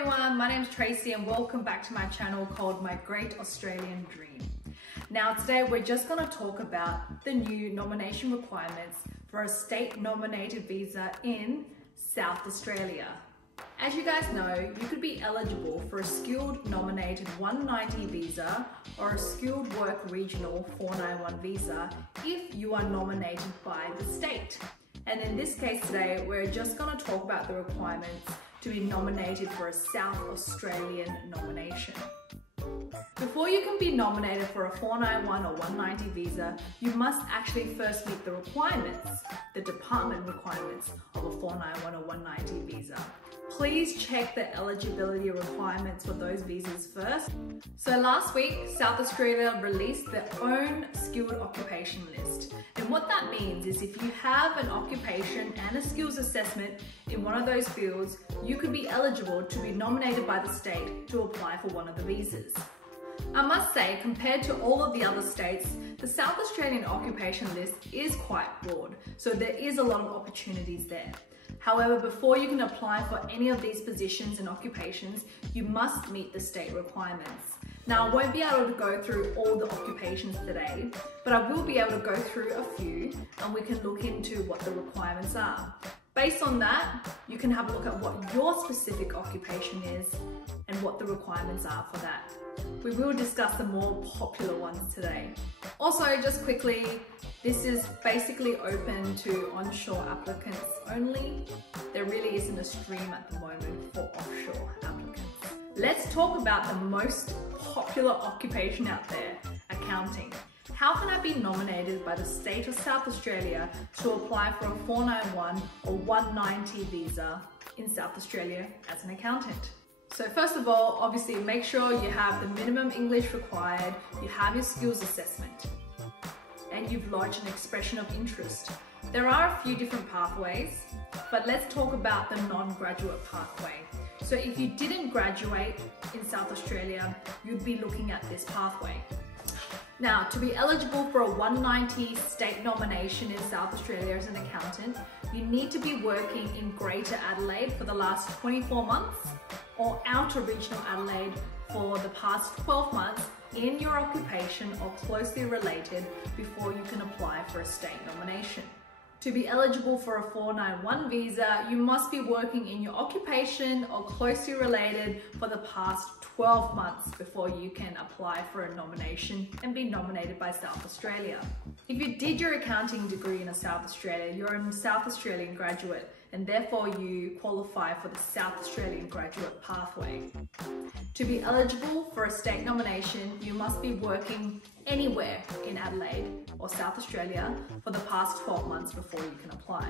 everyone, my name is Tracy and welcome back to my channel called My Great Australian Dream. Now today we're just going to talk about the new nomination requirements for a state nominated visa in South Australia. As you guys know, you could be eligible for a skilled nominated 190 visa or a skilled work regional 491 visa if you are nominated by the state. And in this case today, we're just going to talk about the requirements to be nominated for a South Australian nomination. Before you can be nominated for a 491 or 190 visa, you must actually first meet the requirements, the department requirements of a 491 or 190 visa. Please check the eligibility requirements for those visas first. So last week, South Australia released their own skilled occupation list. And what that means is if you have an occupation and a skills assessment in one of those fields, you could be eligible to be nominated by the state to apply for one of the visas. I must say, compared to all of the other states, the South Australian occupation list is quite broad, so there is a lot of opportunities there. However, before you can apply for any of these positions and occupations, you must meet the state requirements. Now, I won't be able to go through all the occupations today, but I will be able to go through a few and we can look into what the requirements are. Based on that, you can have a look at what your specific occupation is and what the requirements are for that. We will discuss the more popular ones today. Also, just quickly, this is basically open to onshore applicants only. There really isn't a stream at the moment for offshore applicants. Let's talk about the most popular occupation out there, accounting. How can I be nominated by the state of South Australia to apply for a 491 or 190 visa in South Australia as an accountant? So first of all, obviously make sure you have the minimum English required, you have your skills assessment, and you've lodged an expression of interest. There are a few different pathways, but let's talk about the non-graduate pathway. So if you didn't graduate in South Australia, you'd be looking at this pathway. Now, to be eligible for a 190 state nomination in South Australia as an accountant, you need to be working in Greater Adelaide for the last 24 months or Outer Regional Adelaide for the past 12 months in your occupation or closely related before you can apply for a state nomination. To be eligible for a 491 visa, you must be working in your occupation or closely related for the past 12 months before you can apply for a nomination and be nominated by South Australia. If you did your accounting degree in South Australia, you're a South Australian graduate and therefore you qualify for the South Australian graduate pathway. To be eligible for a state nomination, you must be working anywhere in Adelaide or South Australia for the past 12 months before you can apply.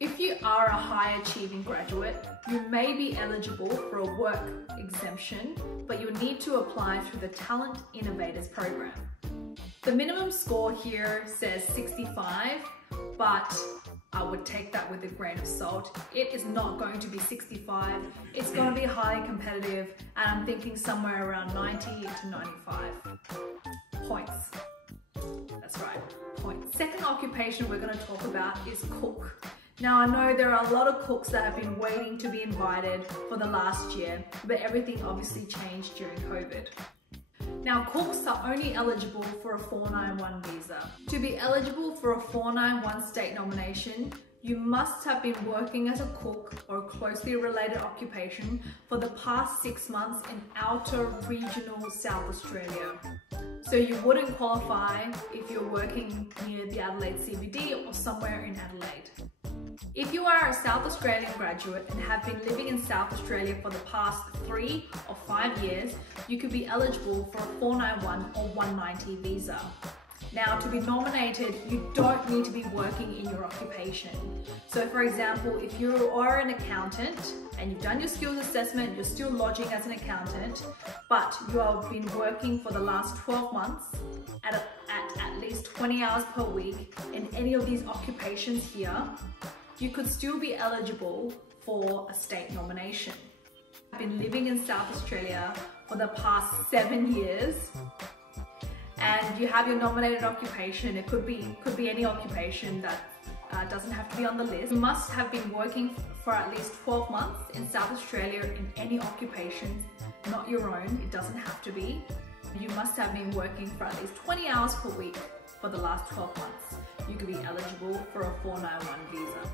If you are a high achieving graduate, you may be eligible for a work exemption, but you need to apply through the Talent Innovators program. The minimum score here says 65, but I would take that with a grain of salt. It is not going to be 65. It's going to be highly competitive, and I'm thinking somewhere around 90 to 95 points. That's right, points. Second occupation we're going to talk about is cook. Now, I know there are a lot of cooks that have been waiting to be invited for the last year, but everything obviously changed during COVID. Now, cooks are only eligible for a 491 visa. To be eligible for a 491 state nomination, you must have been working as a cook or a closely related occupation for the past 6 months in Outer Regional South Australia. So you wouldn't qualify if you're working near the Adelaide CBD or somewhere in Adelaide. If you are a South Australian graduate and have been living in South Australia for the past 3 or 5 years, you could be eligible for a 491 or 190 visa. Now, to be nominated, you don't need to be working in your occupation. So for example, if you are an accountant and you've done your skills assessment, you're still lodging as an accountant, but you have been working for the last 12 months at least 20 hours per week in any of these occupations here, you could still be eligible for a state nomination. I've been living in South Australia for the past 7 years, and you have your nominated occupation. It could be any occupation that doesn't have to be on the list. You must have been working for at least 12 months in South Australia in any occupation, not your own, it doesn't have to be. You must have been working for at least 20 hours per week for the last 12 months. You could be eligible for a 491 visa.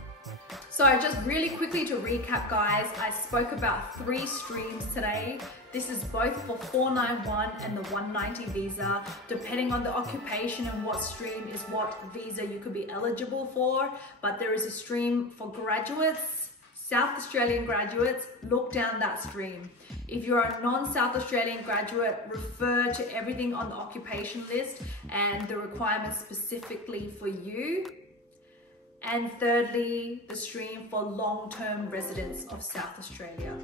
So just really quickly to recap, guys, I spoke about 3 streams today. This is both for 491 and the 190 visa. Depending on the occupation and what stream is what visa you could be eligible for. But there is a stream for graduates, South Australian graduates, look down that stream. If you're a non-South Australian graduate, refer to everything on the occupation list and the requirements specifically for you. And thirdly, the stream for long-term residents of South Australia.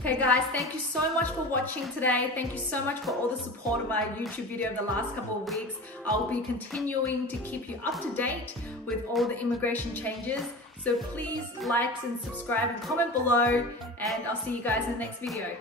Okay guys, thank you so much for watching today. Thank you so much for all the support of my YouTube video over the last couple of weeks. I'll be continuing to keep you up to date with all the immigration changes. So please like and subscribe and comment below, and I'll see you guys in the next video.